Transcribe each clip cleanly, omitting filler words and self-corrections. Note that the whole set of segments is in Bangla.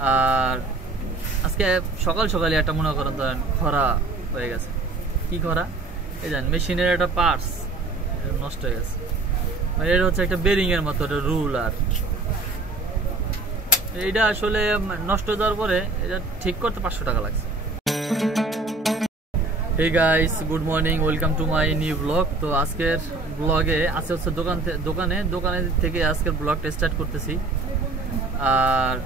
আর আজকে সকাল সকালে একটা মনে করেন ধরেন খরা হয়ে গেছে। কি খরা? এই জানেন মেশিনের একটা পার্টস নষ্ট হয়ে গেছে। মানে এটা হচ্ছে একটা বেরিং এর মতো একটা রুল। আর এইটা আসলে নষ্ট হয়ে যাওয়ার পরে এটা ঠিক করতে 500 টাকা লাগছে। Hey guys, good morning, welcome to my new vlog. তো আজকের ব্লগে আছে হচ্ছে দোকানে থেকে আজকের ব্লগটা স্টার্ট করতেছি। আর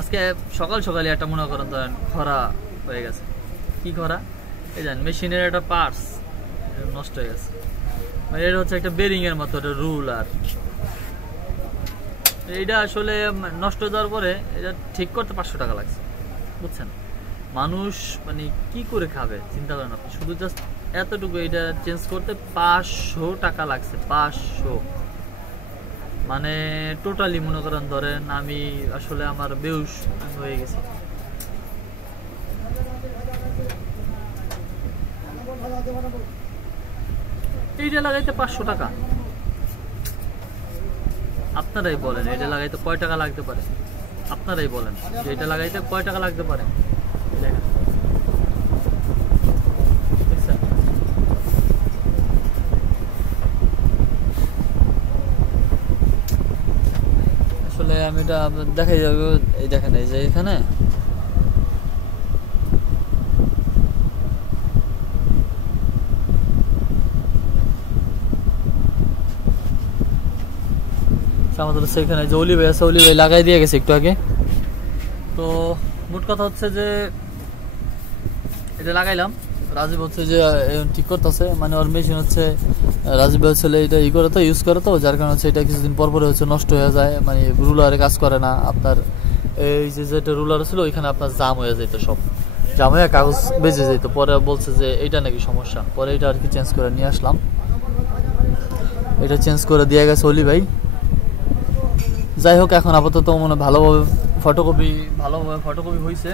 আজকে সকাল সকালে একটা মনে করেন ধরেন খরা হয়ে গেছে। কি খরা? এই জানেন মেশিনের একটা পার্টস নষ্ট হয়ে গেছে। মানে এটা হচ্ছে একটা বেরিং এর মতো একটা রুল। আর এইটা আসলে নষ্ট হয়ে যাওয়ার পরে এটা ঠিক করতে 500 টাকা লাগছে, বুঝছেন? মানুষ মানে কি করে খাবে চিন্তা করেন আপনি। শুধু জাস্ট এতটুকু এটা চেঞ্জ করতে 500 টাকা লাগছে। 500 মানে টোটালি মনে করেন ধরেন আমি আসলে আমার বেহুশ হয়ে গেছি। এইটা লাগাইতে 500 টাকা। আপনারাই বলেন এটা লাগাইতে কয় টাকা লাগতে পারে? আপনারাই বলেন যে এটা লাগাইতে কয় টাকা লাগতে পারে? আসলে আমি এটা দেখাই যাবে। এই দেখেন, এই যে এখানে আমাদের সেখানে যে অলি ভাই আছে, অলি ভাই লাগাই দিয়ে গেছে একটু আগে। তো মোট কথা হচ্ছে যে এটা লাগাইলাম, রাজীব হচ্ছে যে ঠিক করতেছে। মানে ওর মেশিন হচ্ছে রাজীব হচ্ছে এটা করে তো ইউজ করে, তো যার কারণে হচ্ছে এটা কিছুদিন পর পরে হচ্ছে নষ্ট হয়ে যায়। মানে রুলারে কাজ করে না আপনার। এই যে যেটা রুলার ছিল ওইখানে আপনার জাম হয়ে যেত, সব জাম হয়ে কাগজ বেজে যেত। পরে বলছে যে এইটা নাকি সমস্যা, পরে এটা আর কি চেঞ্জ করে নিয়ে আসলাম। এটা চেঞ্জ করে দিয়ে গেছে অলি ভাই। যাই হোক, এখন আপাতত মনে ভালোভাবে ফটোকপি হয়েছে।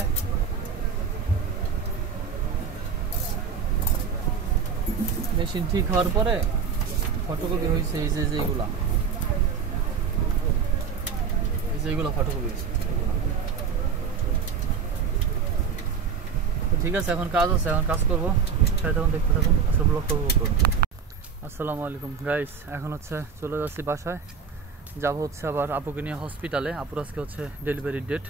মেশিন ঠিক হওয়ার পরে ফটোকপি হয়েছে। এই যে এইগুলা ফটোকপি হয়েছে। তো ঠিক আছে, এখন কাজ আছে, এখন কাজ করবো। তখন দেখতে থাকুন, আসলে ব্লগটা উপভোগ করুন। আসসালামু আলাইকুম গাইস, এখন হচ্ছে চলে যাচ্ছি বাসায়। যাবো হচ্ছে আবার আপুকে নিয়ে হসপিটালে। আপুর আজকে হচ্ছে ডেলিভারির ডেট।